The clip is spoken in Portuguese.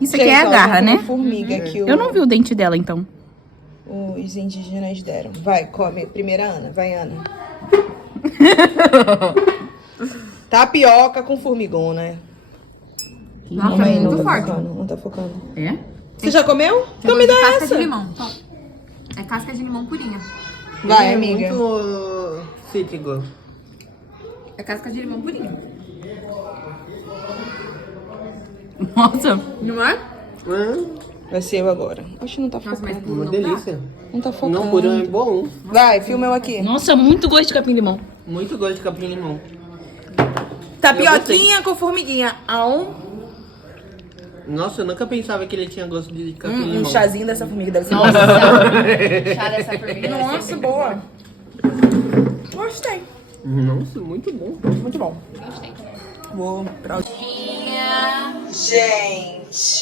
Isso aqui é a garra, né? Formiga que Eu não vi o dente dela, então. os indígenas deram. Vai, come. Primeira Ana. Vai, Ana. Tapioca com formigona. Nossa, é muito forte. Não tá focando. É? Você já comeu? Então me dá Casca essa. de limão. É casca de limão purinha. Vai, amiga. Muito cítrico. É casca de limão purinha. Nossa. Não é? Vai ser eu agora. Acho que não tá Nossa, mas focando. puro Uma não delícia. Não tá focando. Não, purão é bom. Vai, filma eu aqui. Nossa, muito gosto de capim-limão. Muito gosto de capim-limão. Tapioquinha com formiguinha. Nossa, eu nunca pensava que ele tinha gosto de Um capim-limão. chazinho dessa formiga deve ser Nossa. Chá dessa formiga. Nossa, boa. Gostei. Nossa, muito bom. Muito bom. Vou pra... Gente,